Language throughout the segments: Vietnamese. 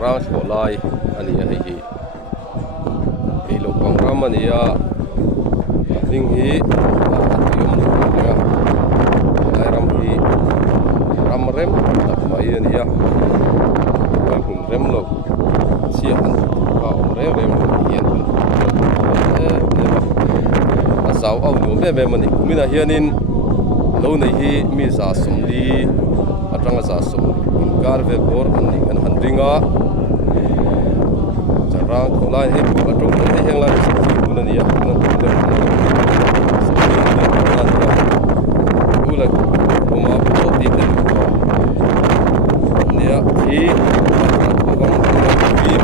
rang so lai ani hi hi lo pang ram ani ya ding hi tium ya lai ram hi ram rem tak mai ani ya kan hun rem lo sia an ka rem rem yen sao au nu me me mani mina hianin lo nei hi mi za sumli atanga za sum gar ve bor ani kan han ringa charang kholai he ko atong te heng la si kun ani ya nan te ula ko ma ko ti te nia hi ko bang bi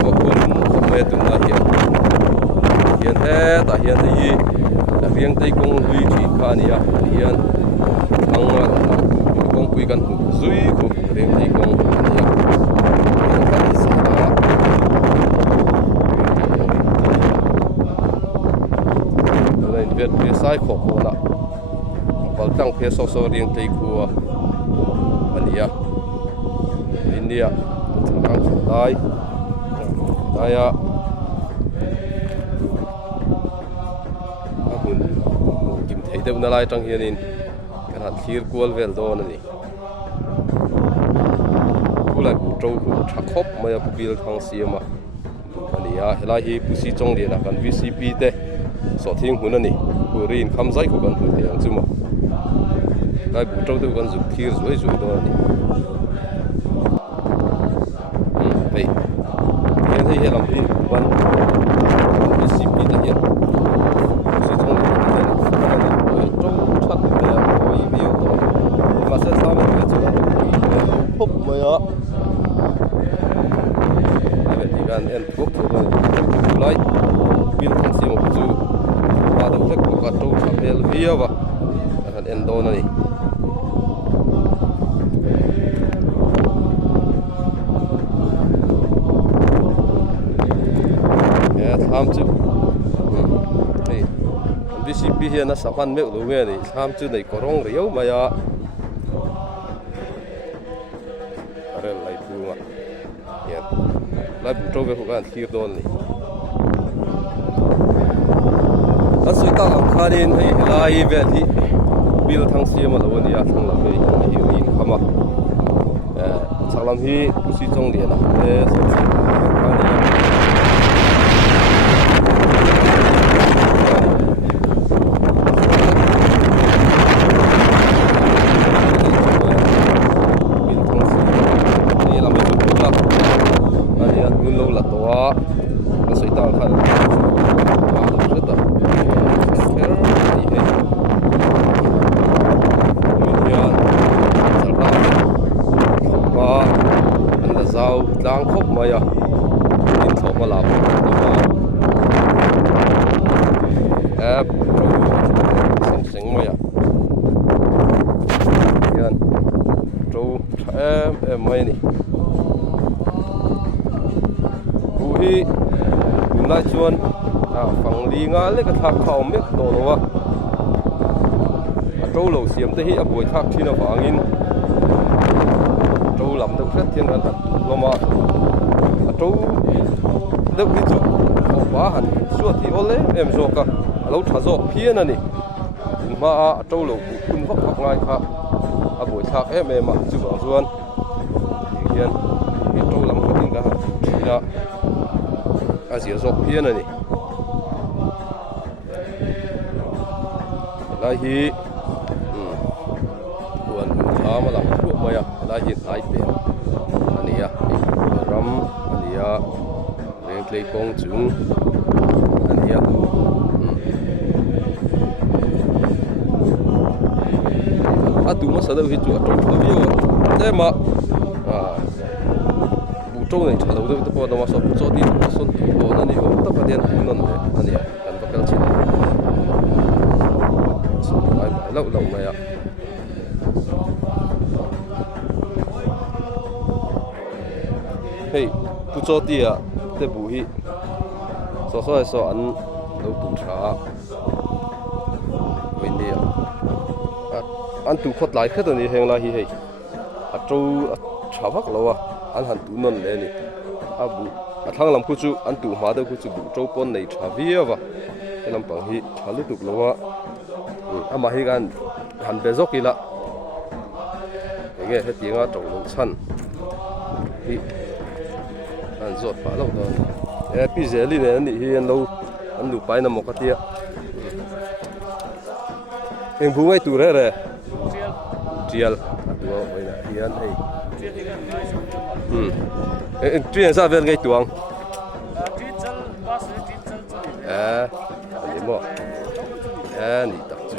ko kun me tu na hian hian he ta hian hi la riang tei kong hui thi kha ania hian anga kong pui kan zui ko riang tei kong ania kan sa nei vet pe sai kho ko na bal tang phe so so riang tei ku ania india chang dai daya kim thei deuh na lai tang hianin kan han thir kual vel don ani kulai tro ku thakop maya bil thang siama ani ya helai hi pusi chong le na kan vcp te so thing hun ani purin kham zai ko kan hu thang chuma lai bu tro deuh kan zu thir zoi zui don ani ei hian hei helam hi ban vcp te hian húp mới á, vậy thì gan em thuốc thôi lấy pin thằng xí một chú và đầu rất có cả trâu chạm bèo vía và thằng em đô này tham chứ này VCP hiện nó sắp ăn miệng luôn nghe này tham chứ này có rong riếu mà ya lại buông ạ, lại buông trâu về khu vực kia đồn này. Anh suy ta làm khai đến hay lại về thì bil thang xe mà lâu này thang làm cái hiểu in không ạ, thang làm hi suy trong điện à, lang khop maya in thop ma la ap sing maya yan tro mai ni bu hi lai chuan phang li nga le ka thak khau mek to lo wa tro lo siam te hi a boi thak thina wangin tro lam de kret thiên an loma tro de bi chu ba han suat ti ole em zo ka lo tha zo phian ani ma tro lo kun vak vak ngai kha a boi thak em ma chu bang zuan hian bi tro lam ka tin ka thina a zia zo phian ani lai hi buan ma lam thu ma ya lai hi ai pe ania ram ania reng klei kong chung ania atu ma sa da hi chu atong thavio te ma bu to nei thalo de to no ma so cho ti son tu ko na ni ho ta pa den tu non de ania kan ba kal chin so ai lo lo ma ya hey pu cho ti a te bu hi so an lo tu tha win dia an tu khot lai khat ani heng la hi hei a tro tha vak lo wa an han tu non le ni abu athang lam khu chu an tu ma de khu chu bu tro pon nei tha viawa elam pang hi thalu tuk lowa ama hi gan han be zokila ege he tinga tong lo chan hi an zot pa lo don e pi zeli ne ni hi an lo an lu pai na mo ka tia eng bu ngai tu re re trial tu oi na hian hei trial sa vel ngai tuang anh mo ni tak chu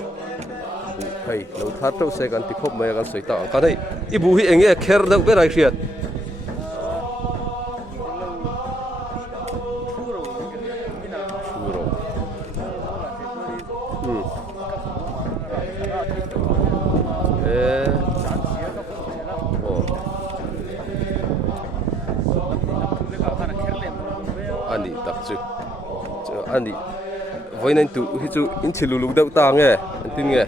hei lo thar to se kan ti khop mai kan soi ta ka dei I bu hi enge kher dau be rai riat ani tak chu ani voi nên tụ hi chu in chilu lu dau ta nge tin nge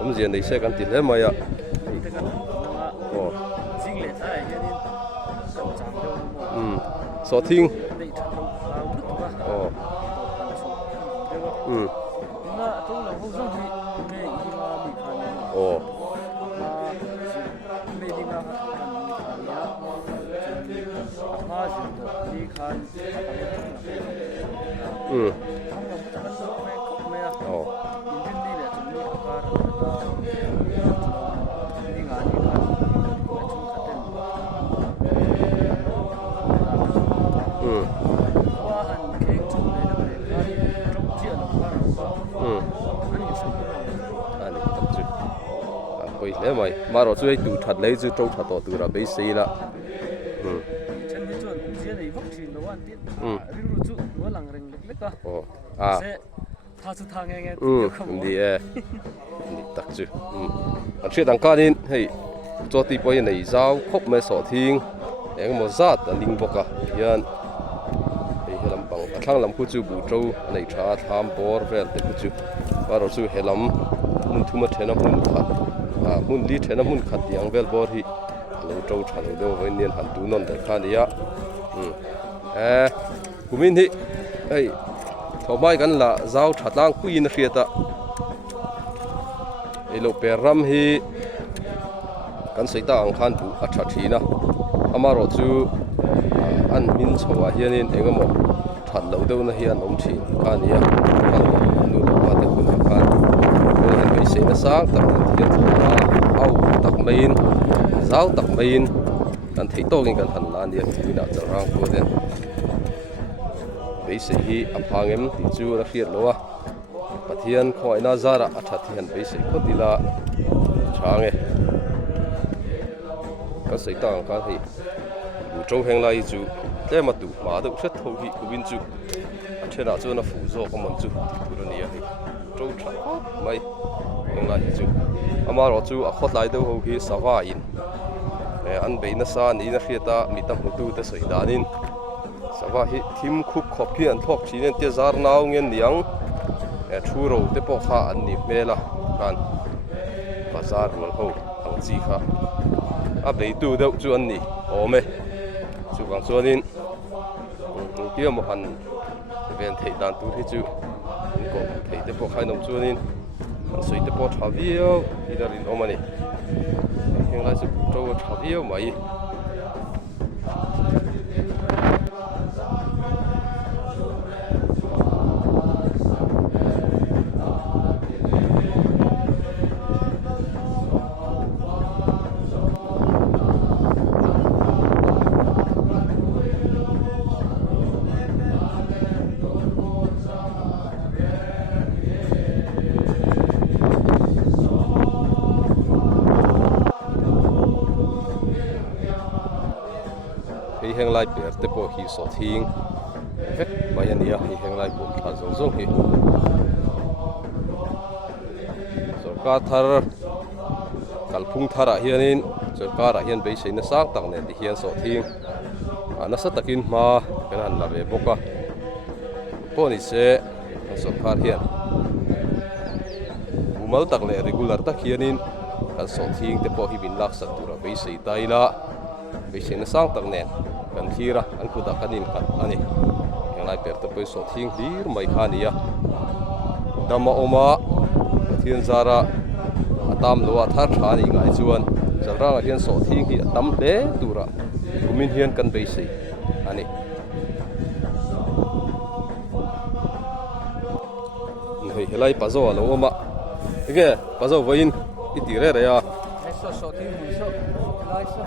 om je nei se kan ti le ma ya so thing le mai mà rồi chơi tụ thật lấy chứ trâu thật to từ là bấy xí là đi tắc chứ anh chuyện đằng ca nên hey cho tí bây này giao khóc mấy sọ thiên em một zat anh linh bọc à yên thì làm bằng thằng làm khu chú bù trâu này trả tham bor về để khu chú mà rồi chú hay làm muốn thu mất thế nào muốn khát mun li thena mun khat yang vel bor hi lo trâu thalo do voi nian han tu non da khan ya kumin hi ei thomai kan la zau thatang kuin riata elo peram hi kan seita ang khan bu atha thina amaro chu an min chowa hianin engamo that lo do na hian om thi khan ya nu lo pa te kun khan cái xe nó sáng tập hiện au tập main giáo tập main kan thấy to cái kan hành lan điện thì đã trở ra của điện bây giờ hi apang em thì chú đã khiết lo bắt hiện khỏi na ra đã thật hiện bây giờ có đi là sáng ấy cái xe tăng cái thì đủ trâu hàng lại chú để mà tụ mà được rất thấu hi của bên chú thế nào chú nó phụ giúp của mình chú của nó này trâu chắc mấy ông lại chú ama rồi chú khót lại đâu hầu sa va in anh bây na sa ni na khia ta mi tam tu ta soi da nin sa va hi thim khúc copy an thok chi nen te zar naw ngen liang thu ro te po kha an ni mela kan bazar wal ho ang chi kha a bei tu deuh chu an ni ome chu gang chuanin kia mo han ven thei dan tu hi chu ko thei te po khai nom chuanin soi te po thavio idarin omani heng lai chu to thavio mai heng lai per te po hi so thing mai ania hi heng lai bom tha zong zong hi sarkar thar kalphung thara hianin sarkar a hian bei seina sang tak ne ti hian so thing ana sa takin ma kan la ve boka poni se sarkar hian umal tak le regular tak hianin kan so thing te po hi bin lak sak tura be sei tai la be sei na sang tak nen kan thira an khu da kanin kan ani yang lai per te po so thing dir mai khania dama oma thian zara atam lo a thar thani ngai chuan jalra hian so thing hi atam hle tura kumin hian kan be sei ani hei helai pazo lo oma ige pazo voin itire re ya so thi mun so lai so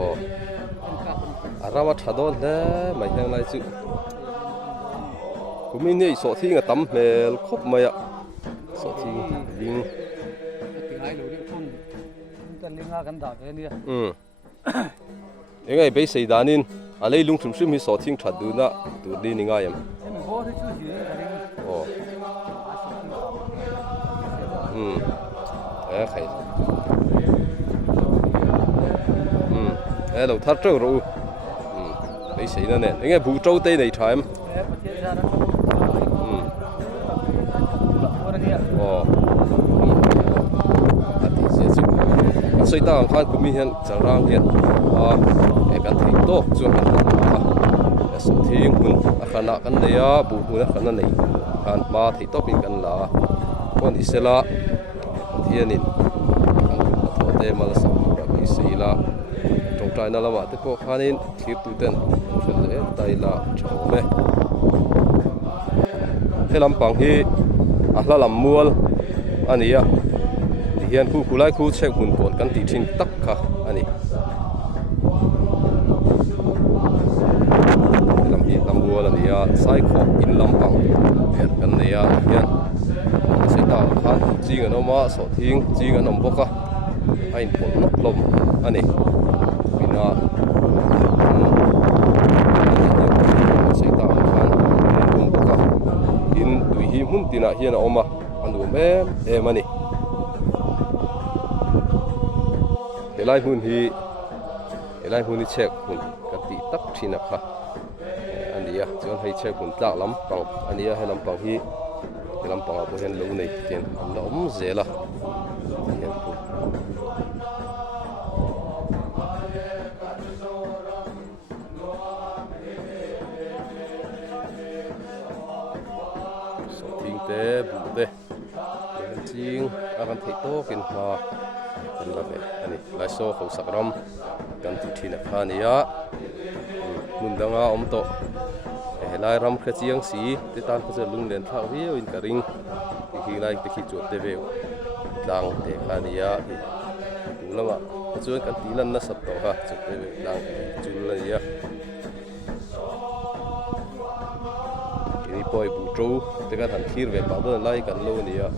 o arawa thadol le mai hang lai chu kumin nei so thi nga tam hmel khop maya so thi ling ai lo ri kun ta linga kan da ve ni engai be sei danin alei lung thum shim hi so thing thadu na tu di ni nga yam em bo ri chu ji o khai lo thar trâu ro be sei na ne engai bu trâu te nei time soi ta khan kumi hian charang hian e kan thei to chuan kan la so thing hun akhana kan leya bu hun akhana nei khan ma thei to pin kan la kon isela hianin kan thote mal sa bi seila tong tai na lama te ko khanin thir tu ten thel le tai la chome helam pang hi ahla lam mual ania hian khu kulai khu chek hun pon kan ti thin tak kha ani lam hi lam bual ania sai kho in lam pang er kan nia hian sai ta khan chi ga no ma so thing chi ga nom boka ain pon nok lom ani bina sai ta khan in boka in tui hi mun tina hian oma anu em ani helai hun hi check hun ka ti tak thina kha ania chuan hei check hun tlak lam pang ania helam pang hi helam pang a bo hen lo nei ten la om zela hian pu so thing te bu te ching akan thei to kin ma kan la ve ani lai so ko sakram kan ti thina khania mundanga om to helai ram kha chiang si te tan kha lung len thak vi in ka ring ki lai te khi chu te ve tlang te khania tu lama chuan kan ti lan na sat to ha chu te ve tlang chu la ya ni poi bu tro te kan han thir ve pa do lai kan lo nia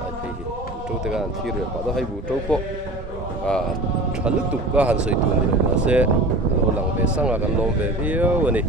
lai te hi trâu te kan thir ve pa do hai bu trâu po thal tu ka han soi tu ni na se lo lang ve sanga kan lom ve viau ani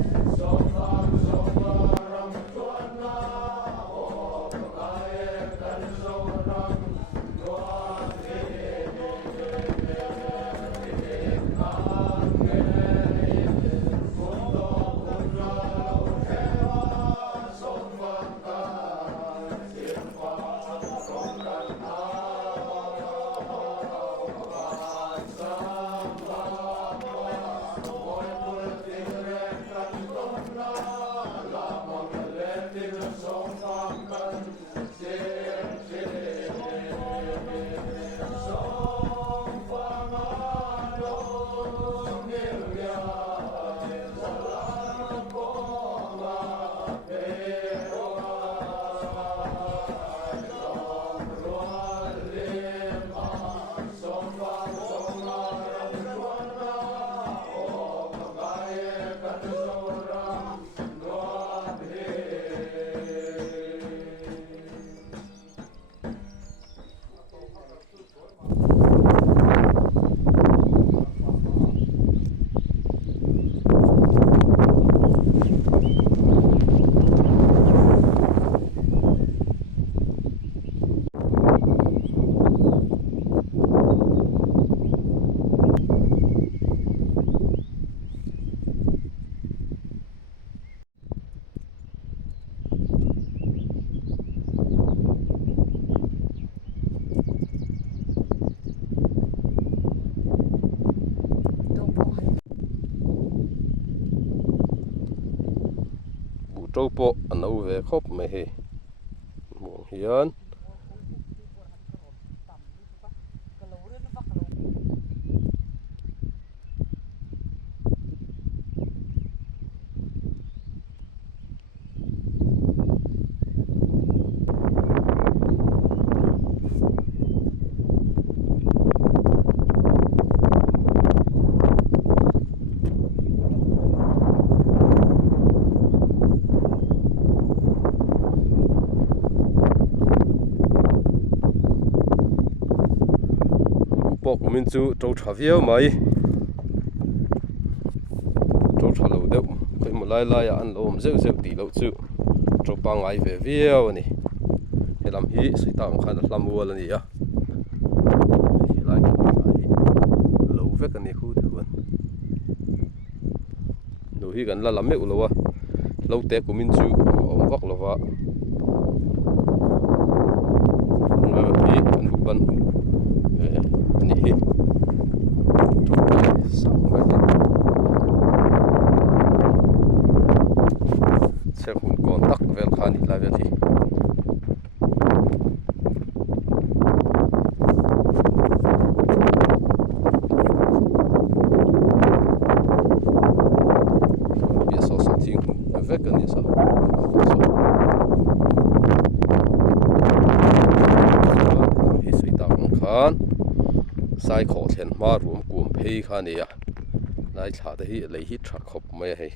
trâu po anh âu về khóc mày hề muộn hiền bộ của mình chú trâu trả phiếu mày trâu trả lâu đâu cái một lai lai ăn lôm rêu rêu tỷ lâu chú trâu băng ai về phiếu này cái làm hí sẽ tạm khăn làm mua là gì á lại cái lâu vét cái này khu thì quên đồ hí gần là làm mấy lâu à lâu tết của mình chú ông vóc là vợ hí ăn bụng bắn này hí xong rồi sẽ không còn tắc về khăn lại về thì bây giờ sao thiên về cái này sao thì suy tăng khăn sai khó thêm mà ruộng cuồng phê khăn này à lại thả tới lấy hít chặt khop mấy hay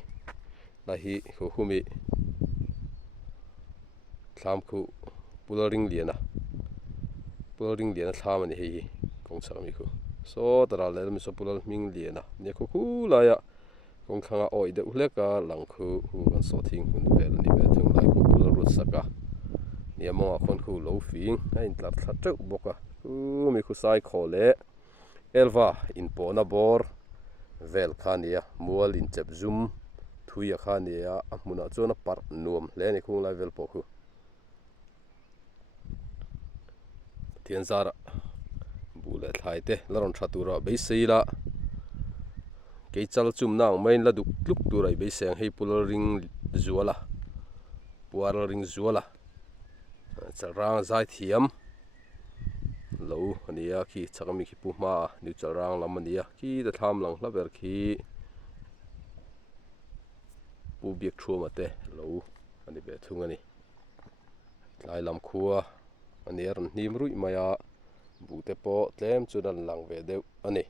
lại hít khu mi tham khu puloring liền à puloring liền tham anh hi công sản mi khu so tara lấy mình so pulol ming liền à nhớ khu lại à công khang oi de ulek ka lang khu kan so thing hun vel ni ve thung lai khu pulol rut saka ni mo khon khu lo fing ai tlar thla treu boka khu mi khu sai khole elva in pona bor vel khania mual in chep zum thuia khania amuna chona par nuam le ni khung lai vel po khu thian zara bule thlai te laron thatura be seila ke chal chum nang main la duk luk turai be seng hei pulol ring zuala puar ring zuala charang zai thiam lo ania khi chakami khi pu ma ni charang lam ania ki da tham lang la ber khi pu biak thu ma te lo ani be thung ani lai lam khuwa ani ran hnim rui maya bu te po tlem chu dan lang ve deuh ani